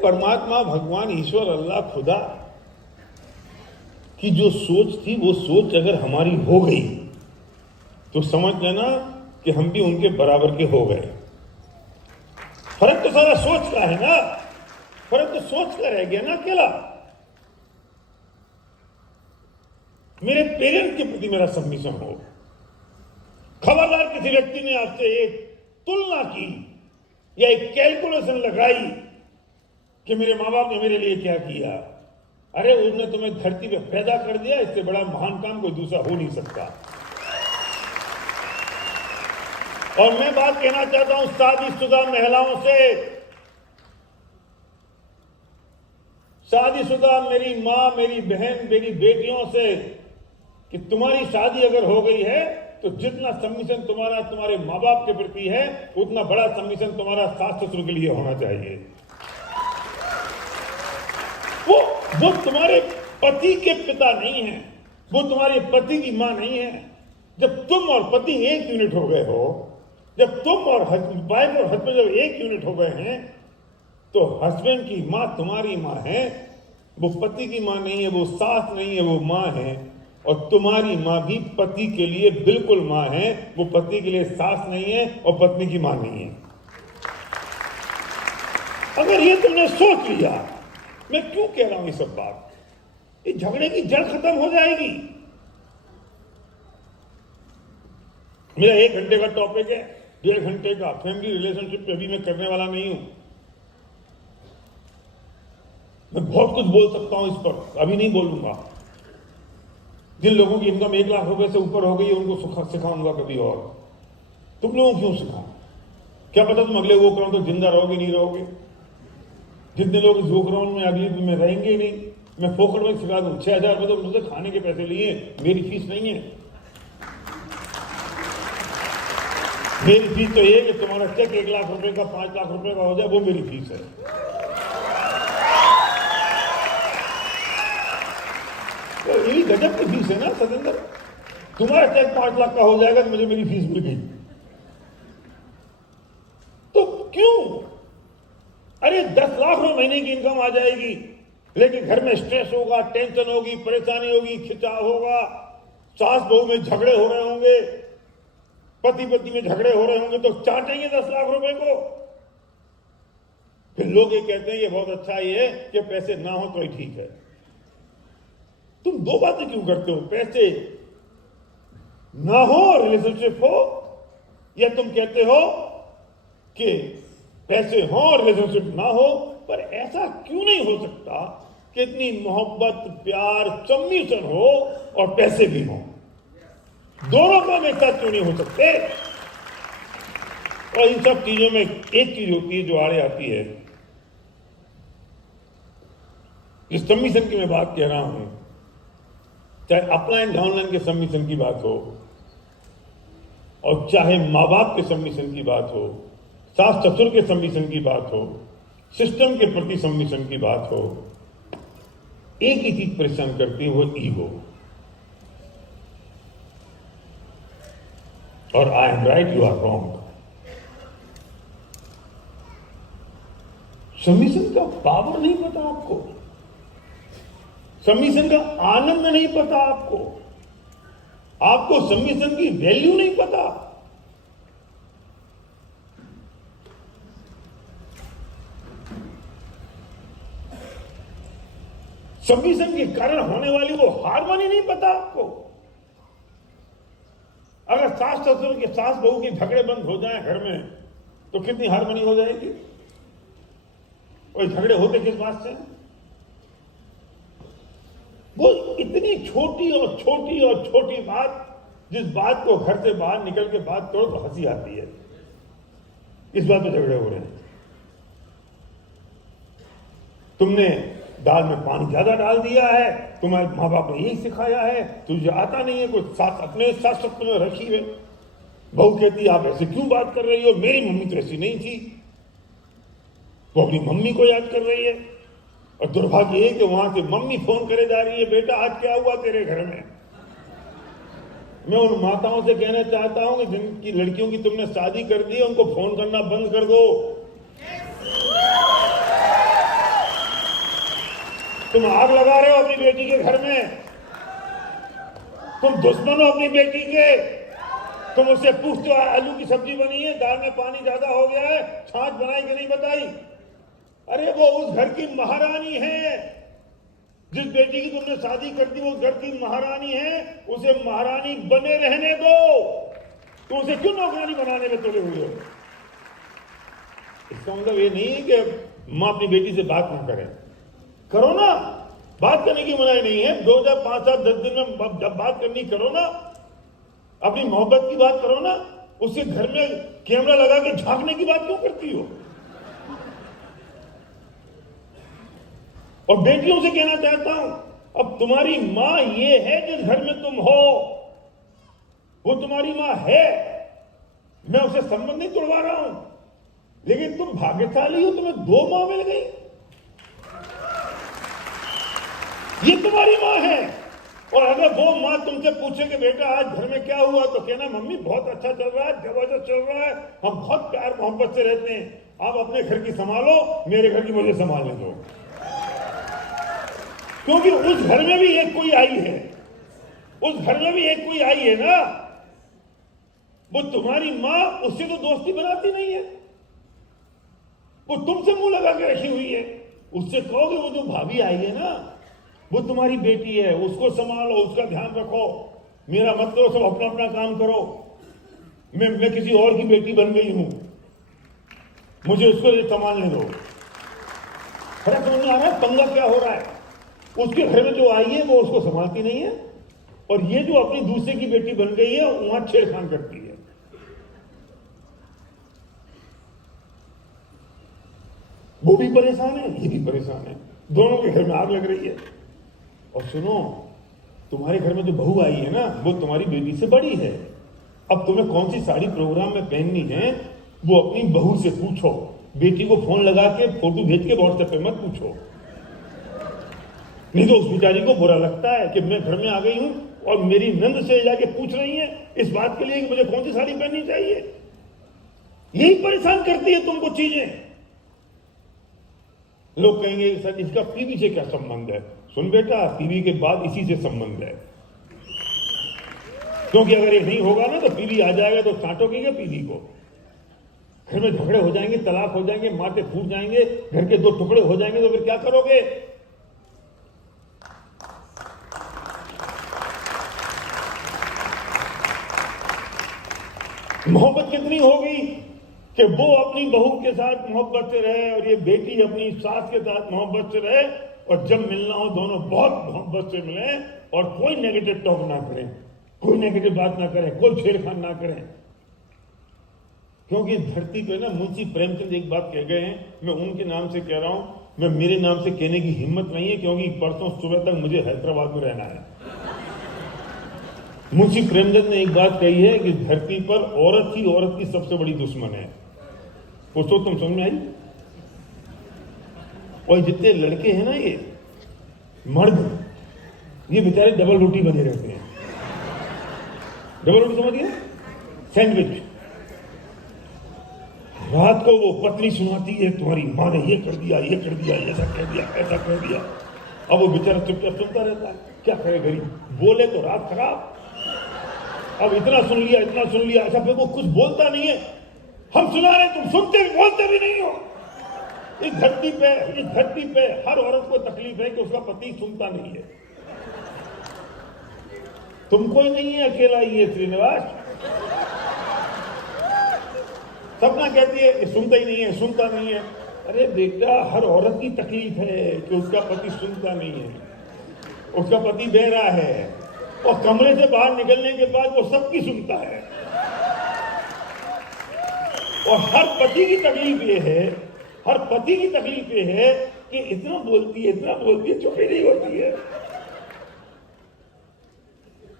परमात्मा, भगवान, ईश्वर, अल्लाह, खुदा की जो सोच थी वो सोच अगर हमारी हो गई तो समझ लेना कि हम भी उनके बराबर के हो गए। फर्क तो सारा सोच का है ना, फर्क तो सोच का रह गया ना अकेला। मेरे पेरेंट्स के प्रति मेरा सबमिशन हो। खबरदार किसी व्यक्ति ने आपसे एक तुलना की या एक कैलकुलेशन लगाई कि मेरे माँ बाप ने मेरे लिए क्या किया। अरे उसने तुम्हें धरती पे पैदा कर दिया, इससे बड़ा महान काम कोई दूसरा हो नहीं सकता। और मैं बात कहना चाहता हूं शादीशुदा महिलाओं से, शादीशुदा मेरी मां, मेरी बहन, मेरी बेटियों से, कि तुम्हारी शादी अगर हो गई है तो जितना सबमिशन तुम्हारा तुम्हारे माँ बाप के प्रति है उतना बड़ा सबमिशन तुम्हारा सास ससुर के लिए होना चाहिए। वो तुम्हारे पति के पिता नहीं है, वो तुम्हारे पति की मां नहीं है। जब तुम और पति एक यूनिट हो गए हो, जब तुम और वाइफ और हस्बैंड जब एक यूनिट हो गए हैं तो हस्बैंड की मां तुम्हारी मां है, वो पति की मां नहीं है, वो सास नहीं है, वो मां है। और तुम्हारी मां भी पति के लिए बिल्कुल मां है, वो पति के लिए सास नहीं है और पत्नी की मां नहीं है। अगर ये तुमने सोच लिया, मैं क्यों कह रहा हूं ये सब बात, ये झगड़े की जड़ खत्म हो जाएगी। मेरा 1 घंटे का टॉपिक है, 1.5 घंटे का फैमिली रिलेशनशिप पे अभी मैं करने वाला नहीं हूं। मैं बहुत कुछ बोल सकता हूं इस पर, अभी नहीं बोलूंगा। जिन लोगों की इनकम 1 लाख रुपए से ऊपर हो गई है उनको सिखाऊंगा कभी और। तुम लोगों क्यों सिखाऊं? क्या पता तुम अगले वो ग्राउंड तक जिंदा रहोगे नहीं रहोगे। जितने लोग इस वो ग्राउंड में अगली में रहेंगे नहीं, मैं फोकट में सिखा दूं। 6,000 रुपए तो मुझसे खाने के पैसे लिए, मेरी फीस नहीं है। मेरी फीस तो ये कि तुम्हारा चेक 1 लाख रुपए का 5 लाख रुपए का हो जाए, वो मेरी फीस है। तो यही गजब की फीस है ना सतेंद्र। तुम्हारा चेक 5 लाख का हो जाएगा तो मुझे मेरी फीस मिल गई, तो क्यों? अरे 10 लाख रुपए महीने की इनकम आ जाएगी, लेकिन घर में स्ट्रेस होगा, टेंशन होगी, परेशानी होगी, खिंचाव होगा, सास बहू में झगड़े हो रहे होंगे, पति पत्नी में झगड़े हो रहे होंगे, तो चाटेंगे 10 लाख रुपए को। फिर लोग ये कहते हैं ये बहुत अच्छा ये है कि पैसे ना हो तो ही ठीक है। तुम 2 बातें क्यों करते हो? पैसे ना हो रिलेशनशिप हो, या तुम कहते हो कि पैसे हो और रिलेशनशिप ना हो। पर ऐसा क्यों नहीं हो सकता कि इतनी मोहब्बत, प्यार, सबमिशन हो और पैसे भी हो? दोनों काम एक साथ क्यों नहीं हो सकते? और इन सब चीजों में एक चीज होती है जो आड़े आती है, जिस सबमिशन की मैं बात कह रहा हूं, चाहे अपलाइन डाउनलाइन के सबमिशन की बात हो और चाहे माँ बाप के सबमिशन की बात हो, सास ससुर के सबमिशन की बात हो, सिस्टम के प्रति सबमिशन की बात हो, एक ही चीज परेशान करती है, वो ईगो। और I am right, you are wrong. Submission का पावर नहीं पता आपको, सबमिशन का आनंद नहीं पता आपको, आपको सबमिशन की वैल्यू नहीं पता। सबमिशन के कारण होने वाली वो हार्मनी नहीं पता आपको। अगर सास ससुर के सास बहू के झगड़े बंद हो जाएं घर में तो कितनी हार्मनी हो जाएगी। और झगड़े होते किस बात से? वो इतनी छोटी और छोटी और छोटी बात, जिस बात को घर से बाहर निकल के बात करो तो हंसी आती है, इस बात पे झगड़े हो रहे हैं। तुमने दाल में पानी ज्यादा डाल दिया है, तुम्हारे माँ बाप ने यही सिखाया है, तुझे आता नहीं है, कुछ साथ अपने साथ सब तुम्हें रखी है। बहू कहती आप ऐसे क्यों बात कर रही हो, मेरी मम्मी तो ऐसी नहीं थी। वो अपनी मम्मी को याद कर रही है, और दुर्भाग्य है कि वहां से मम्मी फोन करे जा रही है, बेटा आज क्या हुआ तेरे घर में। मैं उन माताओं से कहना चाहता हूं कि जिनकी लड़कियों की तुमने शादी कर दी, उनको फोन करना बंद कर दो। तुम आग लगा रहे हो अपनी बेटी के घर में, तुम दुश्मन हो अपनी बेटी के। तुम उससे पूछते हो आलू की सब्जी बनी है, दाल में पानी ज्यादा हो गया है, छाछ बनाई कि नहीं बताई? अरे वो उस घर की महारानी है, जिस बेटी की तुमने शादी कर दी वो घर की महारानी है, उसे महारानी बने रहने दो। तो उसे क्यों नौकरानी बनाने में तुले हुए हो? इसका मतलब ये नहीं है कि मां अपनी बेटी से बात ना करे, करो ना, बात करने की मनाही नहीं है। 2 4 5 7 10 दिन में जब बात करनी करो ना, अपनी मोहब्बत की बात करो ना। उसके घर में कैमरा लगा के झांकने की बात क्यों करती हो? और बेटियों से कहना चाहता हूं, अब तुम्हारी मां ये है जिस घर में तुम हो, वो तुम्हारी मां है। मैं उससे संबंध नहीं तोड़वा रहा हूं, लेकिन तुम भाग्यशाली हो, तुम्हें 2 मां मिल गई। ये तुम्हारी मां है। और अगर वो मां तुमसे पूछे कि बेटा आज घर में क्या हुआ, तो कहना मम्मी बहुत अच्छा चल रहा है, जबरदस्त चल रहा है, हम बहुत प्यार मोहब्बत से रहते हैं, आप अपने घर की संभालो, मेरे घर की मुझे संभालने दो। क्योंकि उस घर में भी एक कोई आई है, उस घर में भी एक कोई आई है ना। वो तुम्हारी मां, उससे तो दोस्ती बनाती नहीं है, वो तुमसे मुंह लगा के रखी हुई है। उससे कहोगे वो जो भाभी आई है ना, वो तुम्हारी बेटी है, उसको संभालो, उसका ध्यान रखो, मेरा मत करो, सब अपना अपना काम करो। मैं किसी और की बेटी बन गई हूं, मुझे उसको संभालने दो। अरे समझ में आ रहा है पंगा क्या हो रहा है? उसके घर में जो आई है वो उसको संभालती नहीं है, और ये जो अपनी दूसरे की बेटी बन गई है वहां छेड़खान करती है। वो भी परेशान है, ये भी परेशान है, दोनों के घर में आग लग रही है। और सुनो, तुम्हारे घर में जो बहू आई है ना, वो तुम्हारी बेटी से बड़ी है। अब तुम्हें कौन सी साड़ी प्रोग्राम में पहननी है वो अपनी बहू से पूछो, बेटी को फोन लगा के फोटो भेज के व्हाट्सएप पे मत पूछो, नहीं तो उस बेचारी को बुरा लगता है कि मैं घर में आ गई हूं और मेरी नंद से जाके पूछ रही है इस बात के लिए कि मुझे कौन सी साड़ी पहननी चाहिए। यही परेशान करती है तुमको चीजें। लोग कहेंगे सर इसका पीवी से क्या संबंध है? सुन बेटा, पीवी के बाद इसी से संबंध है, क्योंकि अगर ये नहीं होगा ना तो पीवी आ जाएगा तो चाटोगे क्या पीवी को? घर में झगड़े हो जाएंगे, तलाक हो जाएंगे, माथे फूट जाएंगे, घर के 2 टुकड़े हो जाएंगे, तो फिर क्या करोगे? मोहब्बत कितनी होगी कि वो अपनी बहू के साथ मोहब्बत से रहे और ये बेटी अपनी सास के साथ मोहब्बत से रहे, और जब मिलना हो दोनों बहुत मोहब्बत से मिले और कोई नेगेटिव टॉक ना करें, कोई नेगेटिव बात ना करें, कोई छेड़खान ना करें। क्योंकि धरती पे ना मुंशी प्रेमचंद एक बात कह गए हैं, मैं उनके नाम से कह रहा हूं, मैं मेरे नाम से कहने की हिम्मत नहीं है, क्योंकि परसों सुबह तक मुझे हैदराबाद में रहना है। मुंशी प्रेमचंद ने एक बात कही है कि धरती पर औरत ही औरत की सबसे बड़ी दुश्मन है। पूछो तुम समझ में आई? और जितने लड़के हैं ना, ये मर्द, ये बेचारे डबल रोटी बने रहते हैं। डबल रोटी समझिए, सैंडविच। रात को वो पत्नी सुनाती है तुम्हारी माँ ने ये कर दिया, ये कर दिया, ऐसा कर दिया, ऐसा कर दिया। अब वो बेचारा चुपचाप सुनता रहता है, क्या करे गरीब, बोले तो रात खराब। अब इतना सुन लिया, इतना सुन लिया, ऐसा फिर वो कुछ बोलता नहीं है। हम सुना रहे, तुम सुनते भी बोलते भी नहीं हो। इस धरती पे हर औरत को तकलीफ है कि उसका पति सुनता नहीं है। तुमको ही नहीं है अकेला ये श्रीनिवास। सपना कहती है सुनता ही नहीं है, सुनता नहीं है। अरे बेटा, हर औरत की तकलीफ है कि उसका पति सुनता नहीं है, उसका पति बहरा है, और कमरे से बाहर निकलने के बाद वो सबकी सुनता है। और हर पति की तकलीफ ये है, हर पति की तकलीफ ये है कि इतना बोलती है, चुप ही नहीं होती है।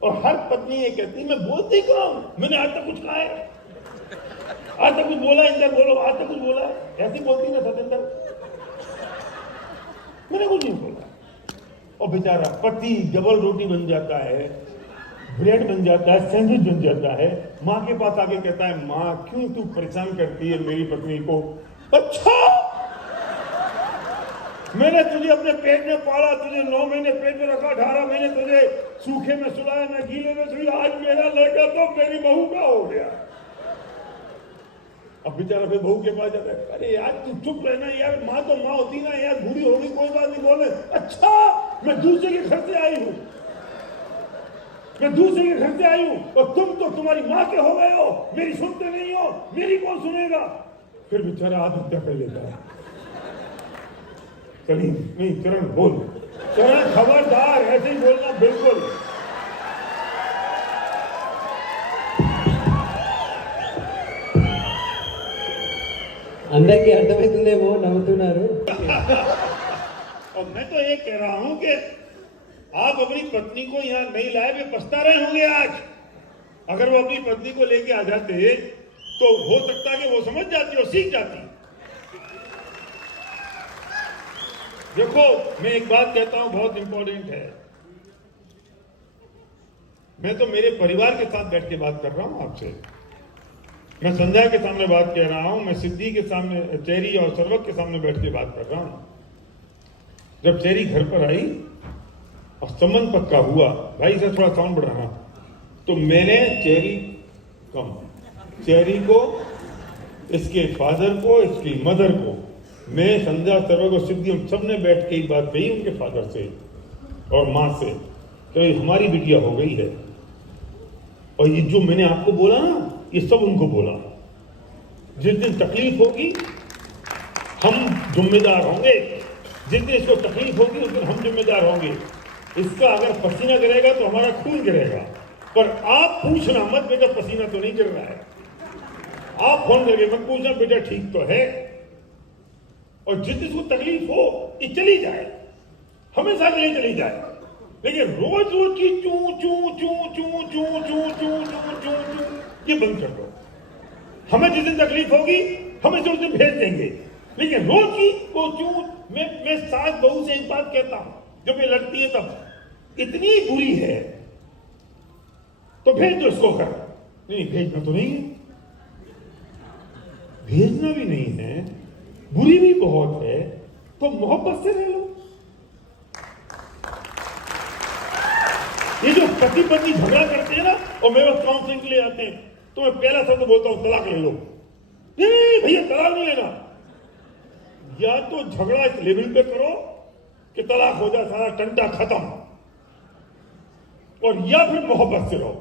और हर पत्नी ये कहती है मैं बोलती कहाँ हूं, मैंने आज तक कुछ कहा है, आज तक कुछ बोला, इंदर बोलो, आज तक कुछ बोला? ऐसी बोलती ना सतेंद्र, मैंने कुछ नहीं बोला। और बेचारा पति डबल रोटी बन जाता है, ब्रेड बन जाता है, सैंडविच बन जाता है। माँ के पास आके कहता है माँ क्यों तू परेशान करती है मेरी पत्नी को? अच्छा, मैंने तुझे अपने पेट में पाला, तुझे 9 महीने पेट में रखा, 18 महीने तुझे सूखे में सुलाया, मैं गीले में सुला। आज मेरा लड़का तो मेरी बहू का हो गया। अब बेचारा फिर बहू के पास जाता है, अरे यार तू चुप रहना यार, माँ तो माँ होती ना यार, बूढ़ी होगी कोई बात नहीं, बोले अच्छा मैं दूसरे के घर से आई हूँ, मैं दूसरे के घर से आई हूँ और तुम तो तुम्हारी माँ के हो गए हो, मेरी सुनते नहीं हो, मेरी कौन सुनेगा। फिर बेचारा आत्महत्या कर लेता है। कलीम नहीं, चरण बोल, चरण खबरदार ऐसे ही बोलना बिल्कुल। అందరికీ అర్థమవుతుందేమో నవ్వుతున్నారు. और मैं तो ये कह रहा हूं कि आप अपनी पत्नी को यहाँ नहीं लाए, वे पछता रहे होंगे आज। अगर वो अपनी पत्नी को लेके आ जाते तो हो सकता कि वो समझ जाती और सीख जाती। देखो मैं एक बात कहता हूं, बहुत इंपॉर्टेंट है। मैं तो मेरे परिवार के साथ बैठ के बात कर रहा हूं आपसे। मैं संध्या के सामने बात कह रहा हूं, मैं सिद्धि के सामने, चेरी और सर्वक के सामने बैठ के बात कर रहा हूं। जब चेरी घर पर आई और संबंध पक्का हुआ, भाई से थोड़ा साउंड बढ़ाना, तो मैंने चेरी को, इसके फादर को, इसकी मदर को, मैं संध्या सर्वक और सिद्धि, हम सब ने बैठ के एक बात कही उनके फादर से और माँ से कि हमारी बिटिया हो गई है। और ये जो मैंने आपको बोला ना, ये सब उनको बोला। जिस दिन तकलीफ होगी हम जिम्मेदार होंगे, जिस दिन इसको तकलीफ होगी उस दिन हम जिम्मेदार होंगे। इसका अगर पसीना गिरेगा तो हमारा खून गिरेगा, पर आप पूछना मत बेटा पसीना तो नहीं गिर रहा है। आप फोन करके मत पूछना बेटा ठीक तो है। और जिस दिन इसको तकलीफ हो ये चली जाए, हमेशा के लिए चली जाए, लेकिन रोज रोज की चू चू चू चू चू चू चू चू चू चू ये बंद कर दो। हमें जिस दिन तकलीफ होगी हम इसे उस दिन भेज देंगे, लेकिन रोज की वो चू। मैं सास बहू से एक बात कहता हूं, जब ये लड़ती है तब इतनी बुरी है तो भेज दो इसको घर। नहीं भेजना तो नहीं है, भेजना भी नहीं है, बुरी भी बहुत है, तो मोहब्बत से रह लो। ये जो पति पत्नी झगड़ा करते हैं ना और मेरे पास काउंसलिंग के लिए आते हैं, तो मैं पहला शब्द बोलता हूं तलाक ले लो। नहीं भैया तलाक नहीं लेना, या तो झगड़ा इस लेवल पे करो कि तलाक हो जाए, सारा टंटा खत्म, और या फिर मोहब्बत से रहो।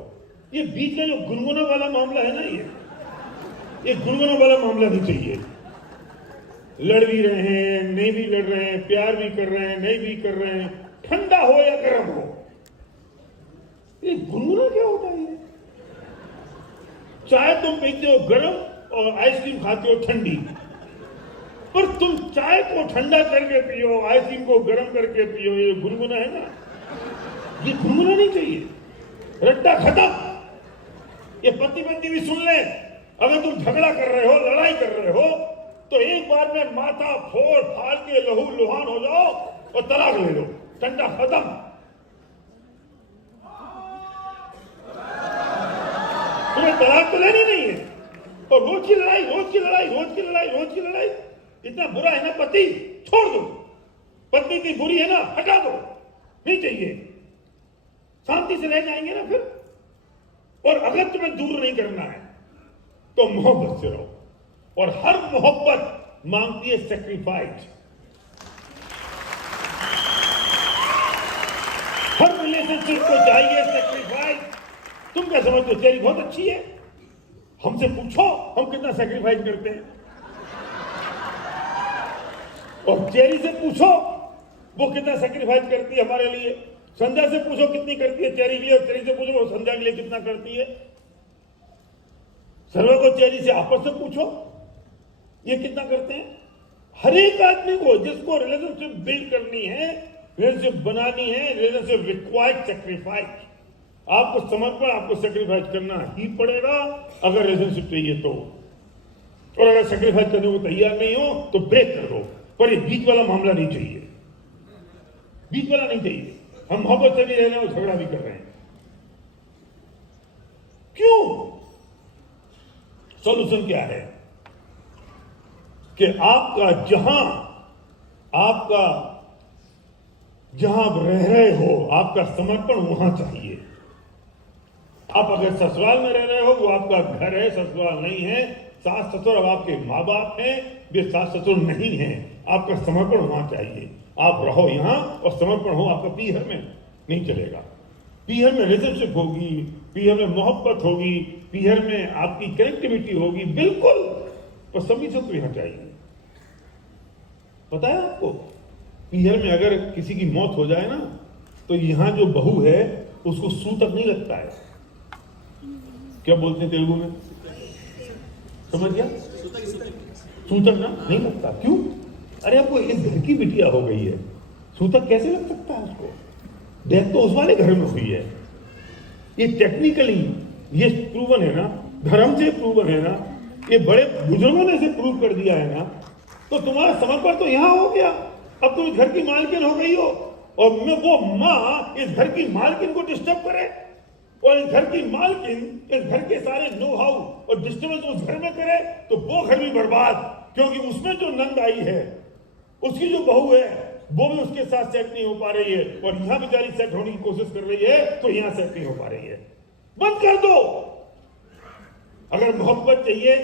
ये बीच में जो गुनगुना वाला मामला है ना, ये गुनगुना वाला मामला नहीं चाहिए। लड़ भी रहे हैं, नहीं भी लड़ रहे हैं, प्यार भी कर रहे हैं, नहीं भी कर रहे हैं, ठंडा हो या गर्म हो, ये गुनगुना क्या होता है? चाय तुम पीते हो गर्म और आइसक्रीम खाते हो ठंडी, पर तुम चाय को ठंडा करके पियो, आइसक्रीम को गर्म करके पियो, ये गुनगुना है ना? ये गुनगुना नहीं चाहिए, रट्टा खत्म। ये पति पत्नी भी सुन ले, अगर तुम झगड़ा कर रहे हो, लड़ाई कर रहे हो, तो एक बार में माथा फोड़ फाड़ के लहू लुहान हो जाओ और तलाक ले लो, ठंडा खत्म। तुम्हें तलाक तो लेनी नहीं है, और रोज की लड़ाई, रोज की लड़ाई, रोज की लड़ाई, रोज की लड़ाई। इतना बुरा है ना पति, छोड़ दो। पत्नी की बुरी है ना, हटा दो, नहीं चाहिए, शांति से रह जाएंगे ना फिर। और अगर तुम्हें दूर नहीं करना है तो मोहब्बत से रहो, और हर मोहब्बत मांगती है सेक्रीफाइस। हर रिलेशनशिप को चाहिए सेक्रीफाइस। तुम क्या समझते हो तेरी बहुत अच्छी है? हमसे पूछो हम कितना सेक्रीफाइस करते हैं, और चेरी से पूछो वो कितना सेक्रीफाइस करती है हमारे लिए। संध्या से पूछो कितनी करती है चेरी के लिए, और चेरी से पूछो वो संध्या के लिए कितना करती है। सर्व को चेरी से आपस में पूछो ये कितना करते हैं। हर एक आदमी को जिसको रिलेशनशिप बिल्ड करनी है, रिलेशनशिप बनानी है, रिलेशनशिप रिक्वायर्ड सेक्रीफाइस। आपको समर्पण, आपको सेक्रीफाइस करना ही पड़ेगा अगर रिलेशनशिप चाहिए तो। और अगर सेक्रीफाइस करने को तैयार नहीं हो तो ब्रेक कर दो, पर ये बीच वाला मामला नहीं चाहिए, बीच वाला नहीं चाहिए। हम मोहब्बत से भी रह रहे हैं और झगड़ा भी कर रहे हैं, क्यों? सॉल्यूशन क्या है कि आपका जहां आपका जहां आप रह रहे हो आपका समर्पण वहां चाहिए। आप अगर ससुराल में रह रहे हो वो आपका घर है, ससुराल नहीं है। सास ससुर अब आपके माँ बाप हैं, वे सास ससुर नहीं हैं। आपका समर्पण वहां चाहिए। आप रहो यहां और समर्पण हो आपका पीहर में नहीं चलेगा। पीहर में रिलेशनशिप होगी, पीहर में मोहब्बत होगी, पीहर में आपकी कनेक्टिविटी होगी, बिल्कुल। पर सभी से तो यहां चाहिए। पता है आपको, पीहर में अगर किसी की मौत हो जाए ना तो यहां जो बहू है उसको सूतक नहीं लगता है। क्या बोलते हैं तेलुगु में, समझ गया? सूतक ना नहीं लगता। क्यों? अरे आपको इस घर की बिटिया हो गई है, सूतक कैसे लग सकता है उसको? डेथ तो उस वाले घर में हुई है। ये टेक्निकली ये प्रूवन है ना, धर्म से प्रूवन है ना, ये बड़े बुजुर्गों ने इसे प्रूव कर दिया है ना। तो तुम्हारा समर्पण तो यहां हो गया। अब तुम इस घर की मालकिन हो गई हो और मैं वो माँ इस घर की मालकिन को डिस्टर्ब करे और इस घर की मालकिन इस घर के सारे नो हाउ और डिस्टर्बेंस उस घर में करे तो वो घर भी बर्बाद। क्योंकि उसमें जो नंद आई है, उसकी जो बहू है, वो भी उसके साथ सेट नहीं हो पा रही है और यहां बेचारी सेट होने की कोशिश कर रही है तो यहां सेट नहीं हो पा रही है। बंद कर दो। अगर मोहब्बत चाहिए,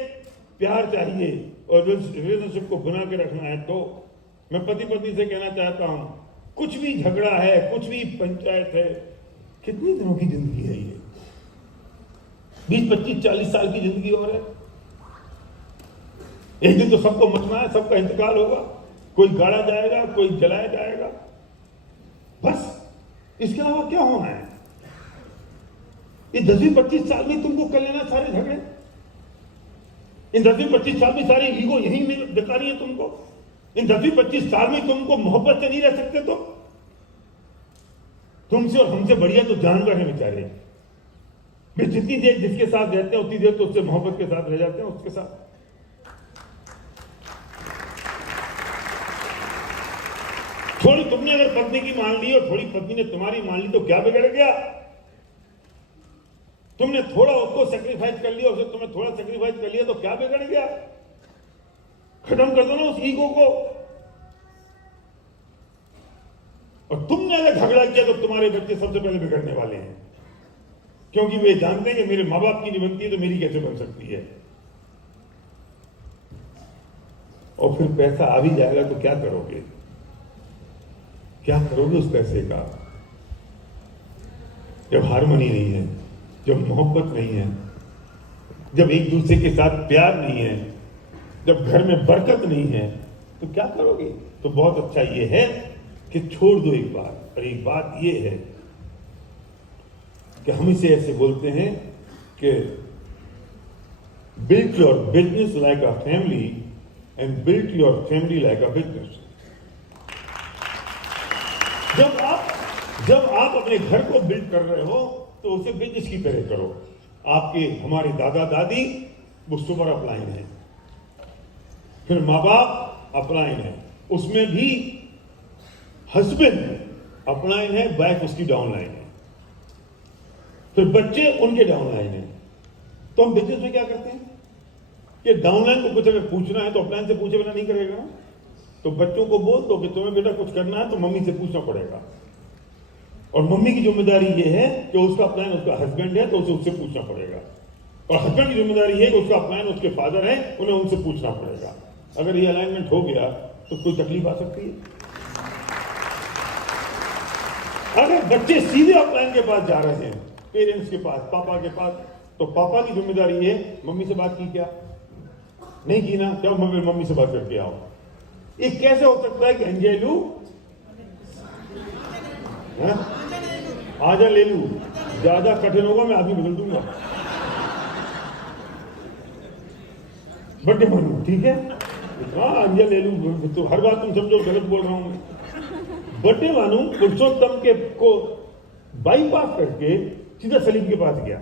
प्यार चाहिए और रिलेशनशिप को बना के रखना है तो मैं पति पत्नी से कहना चाहता हूं, कुछ भी झगड़ा है, कुछ भी पंचायत है, कितनी दिनों की जिंदगी है ये? 20, 25, 40 साल की जिंदगी और है। एक दिन तो सबको मरना है, सबका इंतकाल होगा। कोई गाड़ा जाएगा, कोई जलाया जाएगा, बस। इसके अलावा क्या होना है? ये 10-25 साल में तुमको कर लेना सारे झगड़े। इन 10-25 साल में सारी ईगो यही में दिखा रही है तुमको। इन 10-25 साल में तुमको मोहब्बत से नहीं रह सकते तो तुमसे और हमसे बढ़िया तो जानवर है बेचारे। वे जितनी देर जिसके साथ रहते हैं उतनी देर तो उससे मोहब्बत के साथ रह जाते हैं उसके साथ। थोड़ी तुमने अगर पत्नी की मान ली और थोड़ी पत्नी ने तुम्हारी मान ली तो क्या बिगड़ गया? तुमने थोड़ा उसको सेक्रीफाइस कर लिया, उसने तुम्हें थोड़ा सेक्रीफाइस कर लिया तो क्या बिगड़ गया? खत्म कर दो ना उस ईगो को। और तुमने अगर झगड़ा किया तो तुम्हारे बच्चे सबसे पहले बिगड़ने वाले हैं, क्योंकि वे जानते हैं कि मेरे माँ बाप की नहीं बनती है तो मेरी कैसे बन सकती है। और फिर पैसा आ भी जाएगा तो क्या करोगे? क्या करोगे उस पैसे का? जब हारमोनी नहीं है, जब मोहब्बत नहीं है, जब एक दूसरे के साथ प्यार नहीं है, जब घर में बरकत नहीं है, तो क्या करोगे? तो बहुत अच्छा ये है कि छोड़ दो एक बार। और एक बात ये है कि हम इसे ऐसे बोलते हैं कि build your business like a family and build your family like a business. जब आप अपने घर को बिल्ड कर रहे हो तो उसे बिजनेस की तरह करो। हमारे दादा दादी वो सुपर अपलाइन है, फिर माँ बाप अपलाइन है, उसमें भी हस्बैंड अपलाइन है, वाइफ उसकी डाउनलाइन है, फिर बच्चे उनके डाउनलाइन है। तो हम बिजनेस में क्या करते हैं कि डाउनलाइन को कुछ अगर पूछना है तो अपलाइन से पूछे बिना नहीं करेगा ना। तो बच्चों को बोल दो कि तुम्हें बेटा कुछ करना है तो मम्मी से पूछना पड़ेगा। और मम्मी की जिम्मेदारी ये है कि उसका अपलाइन उसका हस्बैंड है तो उसे उससे पूछना पड़ेगा। और हस्बैंड की जिम्मेदारी ये है कि उसका अपलाइन उसके फादर है, उन्हें उनसे पूछना पड़ेगा। अगर ये अलाइनमेंट हो गया तो कोई तकलीफ आ सकती है? अगर बच्चे सीधे अपलाइन के पास जा रहे हैं, पेरेंट्स के पास, पापा के पास, तो पापा की जिम्मेदारी है मम्मी से बात की क्या? नहीं की ना, क्या मम्मी से बात करके आओ। ये कैसे हो सकता है कि अंजेलू आजा ले लू? ज्यादा कठिन होगा, मैं आदमी बदल दूंगा। बर्थडे मानू, ठीक है? हाँ अंजा ले लू, तो हर बात तुम समझो गलत बोल रहा हूं। बर्थडे मानू पुरुषोत्तम के को बाईपास करके सीधा सलीम के पास गया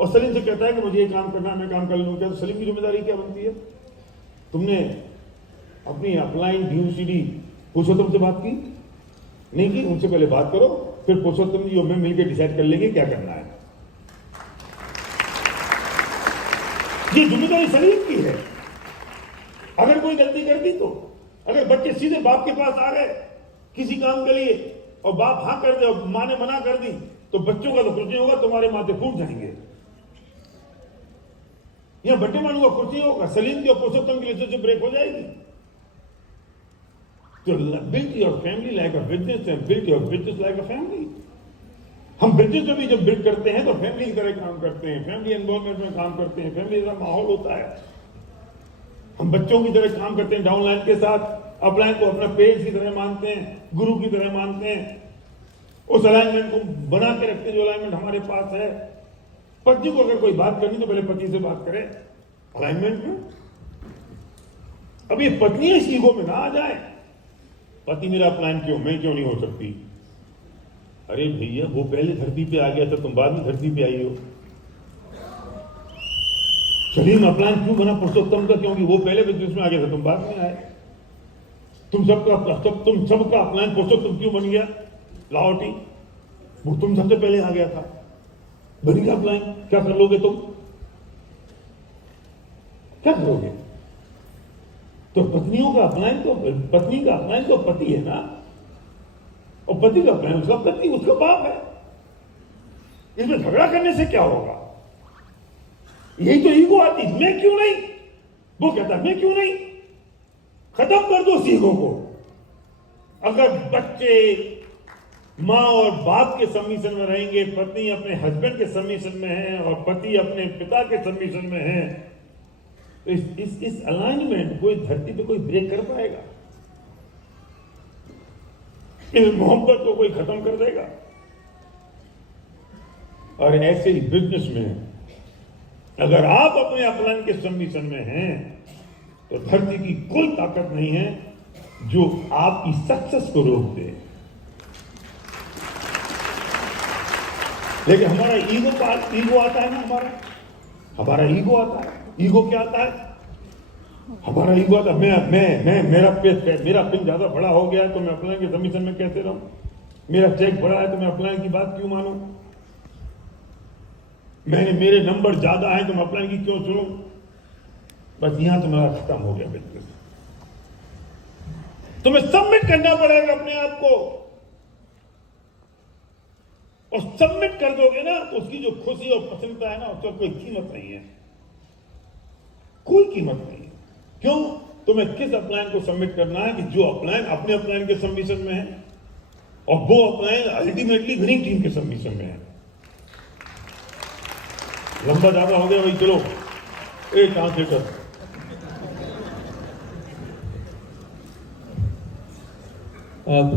और सलीम से कहता है कि मुझे ये काम करना है, मैं काम कर लूंगा। तो सलीम की जिम्मेदारी क्या बनती है? तुमने अपनी अपलाइन ड्यूसीडी पुरुषोत्तम से बात की? नहीं की? उनसे पहले बात करो, फिर पुरुषोत्तम जी और मैं मिलकर डिसाइड कर लेंगे क्या करना है। ये जिम्मेदारी सलीम की है। अगर कोई गलती कर दी तो अगर बच्चे सीधे बाप के पास आ गए किसी काम के लिए और बाप हाँ कर दे और माँ ने मना कर दी तो बच्चों का तो कुछ नहीं होगा, तुम्हारे माथे फूट जाएंगे। यहां बड्डे मानू का कुछ नहीं होगा, सलीम की और पुरुषोत्तम की रिलेशनशिप ब्रेक हो जाएगी। तो build your family like a business and build your business like a family. हम बिजनेस में भी जब बिल्ड करते हैं तो फैमिली की तरह काम करते हैं, फैमिली एनवायरमेंट में काम करते हैं, फैमिली जैसा माहौल होता है। हम बच्चों की तरह काम करते हैं, डाउनलाइन के साथ अपलाइन को अपना पेरेंट्स की तरह मानते हैं, गुरु की तरह मानते हैं, उस अलाइनमेंट को बना के रखते हैं जो अलाइनमेंट हमारे पास है। पति को अगर कोई बात करनी तो पहले पति से बात करें अलाइनमेंट में। अब ये पत्नी इस ईगो में ना आ जाए, पति मेरा अपलाइन क्यों, मैं क्यों नहीं हो सकती। अरे भैया वो पहले धरती पे आ गया था, तुम बाद में धरती पे आई हो। सलीम अपलाइन क्यों बना पुरुषोत्तम का, क्योंकि वो पहले बिजनेस में आ गया था, तुम बाद में आए। तुम सबका अपलाइन पुरुषोत्तम क्यों बन गया लाहौटी, वो तुम सबसे पहले आ गया था, बन गया अपलाइन। क्या कर लोगे तुम, क्या करोगे। तो पत्नियों का अपलाइन तो पत्नी का अपलाइन तो पति है ना, और पति का अपलाइन उसका पति उसका बाप है। इसमें झगड़ा करने से क्या होगा। यही तो ईगो आती, मैं क्यों नहीं, वो कहता मैं क्यों नहीं। खत्म कर दो उस ईगो को। अगर बच्चे माँ और बाप के सबमिशन में रहेंगे, पत्नी अपने हस्बैंड के सबमिशन में है और पति अपने पिता के सबमिशन में है, तो इस अलाइनमेंट को धरती पे कोई ब्रेक कर पाएगा, इस मोहब्बत को कोई खत्म कर देगा। और ऐसे ही बिजनेस में अगर आप अपने अपलाइन के सबमिशन में हैं तो धरती की कोई ताकत नहीं है जो आपकी सक्सेस को रोक दे। लेकिन हमारा ईगो आता है ना, हमारा ईगो आता है। ईगो क्या आता है, हमारा ईगो आता है मेरा पिन ज्यादा बड़ा हो गया है तो मैं अपलाइन के सबमिशन में कैसे रहूं, मेरा चेक बड़ा है तो मैं अपलाइन की बात क्यों मानूं, मेरे नंबर ज्यादा है तो मैं अपलाइन की क्यों सुनूं। बस यहां तो मेरा खत्म हो गया बिजनेस। तुम्हें सबमिट करना पड़ेगा अपने आप को, और सबमिट कर दोगे ना तो उसकी जो खुशी और प्रसन्नता है ना उसका कोई कीमत नहीं है, कोई कीमत नहीं है। क्यों, तुम्हें किस अपलाइन को सबमिट करना है कि जो अपलाइन अपने अपलाइन के सबमिशन में है और वो अपलाइन अल्टीमेटली विनिंग टीम के सबमिशन में है। लंबा ज्यादा हो गया भाई, चलो एक ट्रांसलेटर। आप